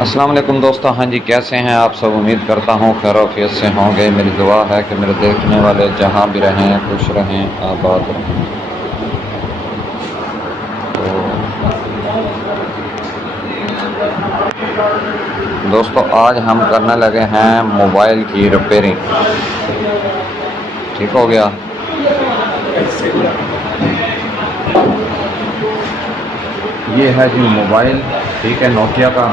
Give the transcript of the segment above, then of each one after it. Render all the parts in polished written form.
अस्सलाम वालेकुम दोस्तों। हाँ जी, कैसे हैं आप सब? उम्मीद करता हूँ खैर आफियत से होंगे। मेरी दुआ है कि मेरे देखने वाले जहाँ भी रहें खुश रहें, आबाद रहें। तो दोस्तों, आज हम करने लगे हैं मोबाइल की रिपेयरिंग। ठीक हो गया। ये है जी मोबाइल, ठीक है, नोकिया का।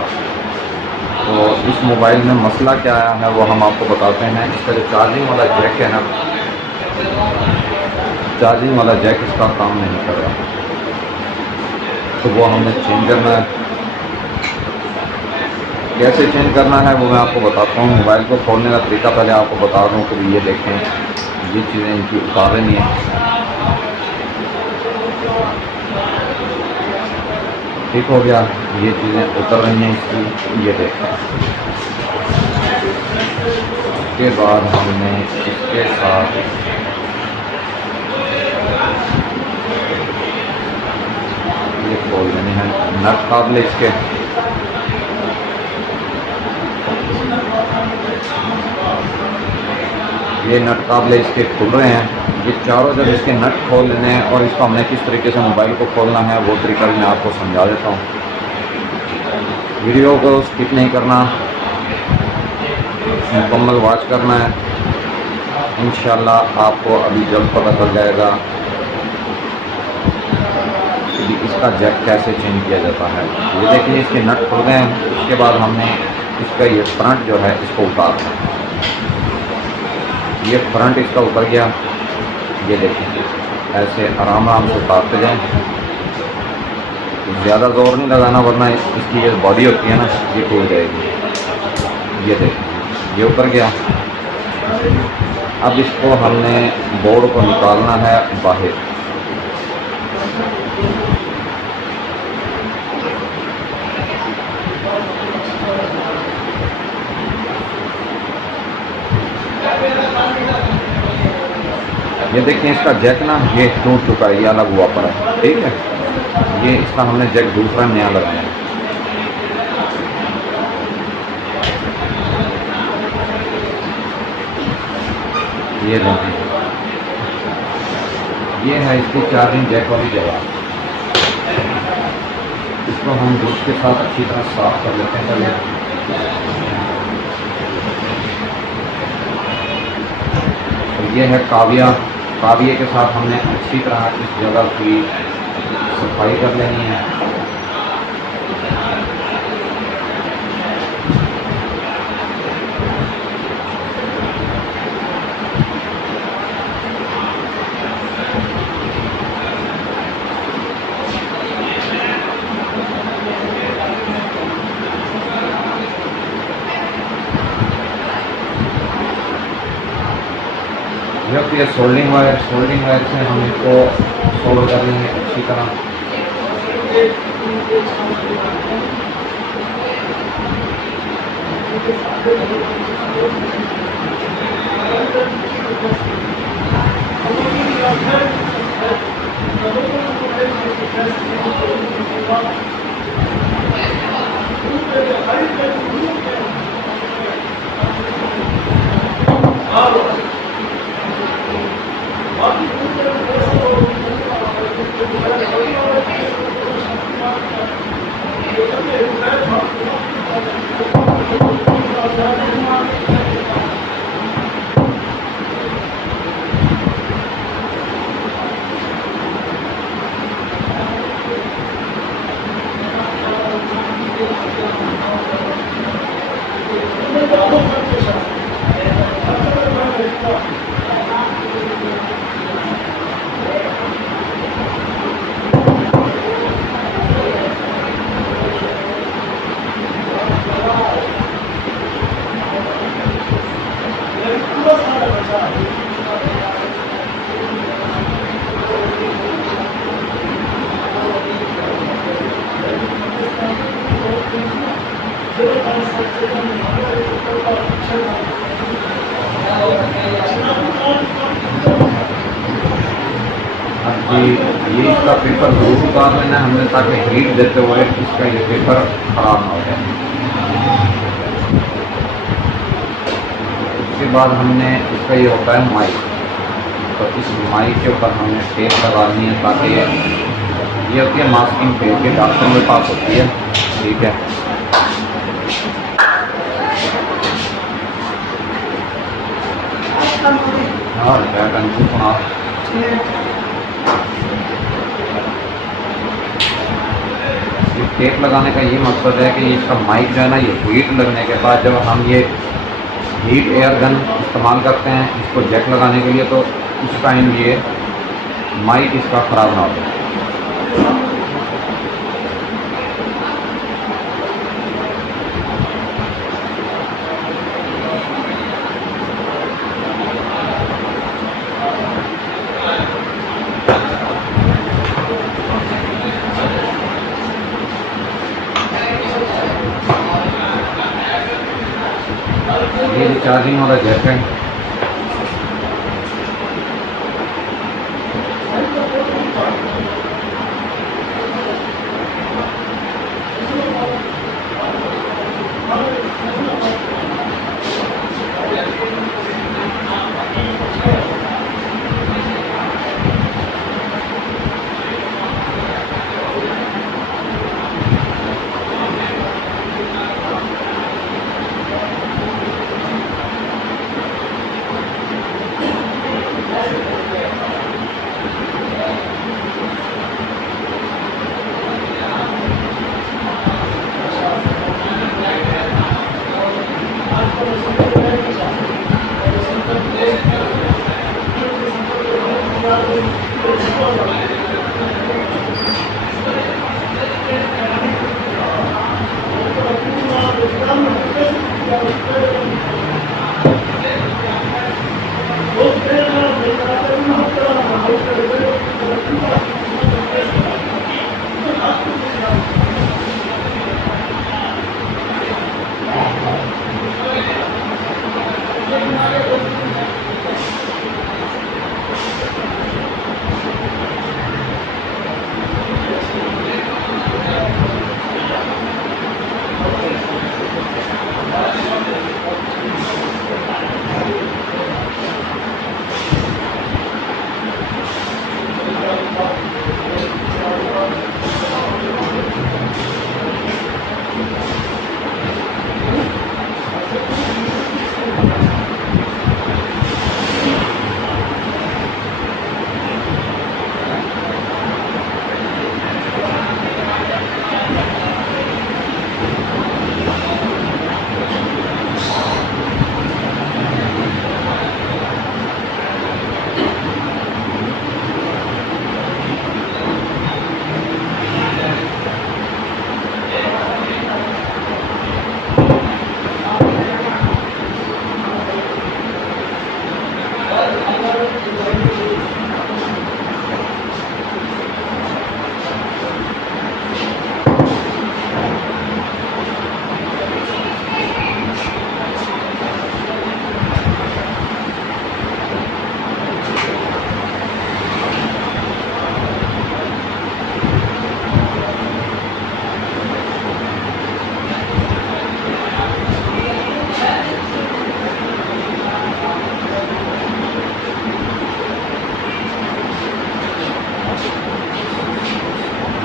तो इस मोबाइल में मसला क्या आया है वो हम आपको बताते हैं। इसका जो चार्जिंग वाला जैक है ना, चार्जिंग वाला जैक इसका काम नहीं कर रहा, तो वो हमने चेंज करना है। कैसे चेंज करना है वो मैं आपको बताता हूँ। मोबाइल को खोलने का तरीका पहले आपको बता दूँ कि ये देखें, ये चीज़ें इनकी उतार नहीं है। ठीक हो गया, ये चीज़ें उतर रही हैं इसकी, ये देखें। उसके बाद हमने इसके साथ ये खोल देने हैं नट काबले इसके। ये नट काबले इसके खुल रहे हैं। ये चारों जब इसके नट खोल लेने हैं और इसको हमने किस तरीके से मोबाइल को खोलना है वो तरीका भी मैं आपको समझा देता हूँ। वीडियो को स्किप नहीं करना, मुकम्मल वॉच करना है। इंशाल्लाह आपको अभी जल्द पता चल जाएगा कि इसका जैक कैसे चेंज किया जाता है। ये देखिए, इसके नट खुल गए हैं। उसके बाद हमने इसका ये फ्रंट जो है इसको उतारना है। ये फ्रंट इसका उतर गया। ये देखिए, ऐसे आराम आराम से उतारते जाएं, ज़्यादा ज़ोर नहीं लगाना वरना इसकी ये बॉडी होती है ना, ये टूट जाएगी। ये देखिए, ये उतर गया। अब इसको हमने बोर्ड को निकालना है बाहर। ये देखिए, इसका जैक ना ये टूट चुका है, ये अलग हुआ पड़ा है। ठीक है, ये इसका हमने जैक दूसरा नया लगाया है। ये देखिए, ये है इसकी चार्जिंग जैक वाली जगह। इसको हम दूध के साथ अच्छी तरह साफ कर लेते हैं पहले। ये है काविया। काविये के साथ हमने अच्छी तरह इस जगह की सफाई कर लेनी है। जब ये सोल्डिंग वायर से हम इसको सोल्ड कर लेंगे अच्छी तरह। जी, ये इसका पेपर जरूर उतार लेना है हमने, ताकि हीट देते हुए इसका ये पेपर खराब ना हो जाए। उसके बाद हमने इसका ये होता है माइक, तो इस माइक के ऊपर हमने टेप लगानी है ताकि ये होती है मास्किंग टेप के डॉक्टरों के पास होती है, ठीक है। और क्या कंफ्यूजन आप टेप लगाने का ये मकसद है कि इसका माइक जो है ना, ये हीट लगने के बाद जब हम ये हीट एयर गन इस्तेमाल करते हैं इसको जैक लगाने के लिए, तो उस टाइम ये माइक इसका ख़राब ना हो। ये चार्जिंग वाला जैक है।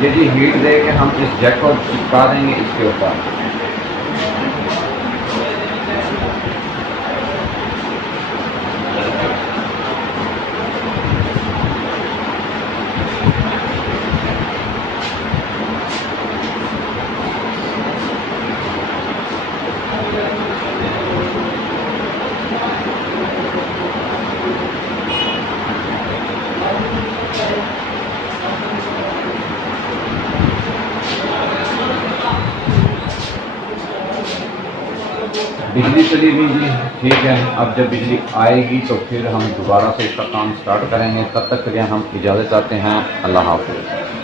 ये जी हीट दे के हम इस जैक को चिपका देंगे इसके ऊपर। बिजली चली गई जी, ठीक है। अब जब बिजली आएगी तो फिर हम दोबारा से इसका काम स्टार्ट करेंगे। तब तक के लिए हम इजाज़त चाहते हैं। अल्लाह हाफ़िज़।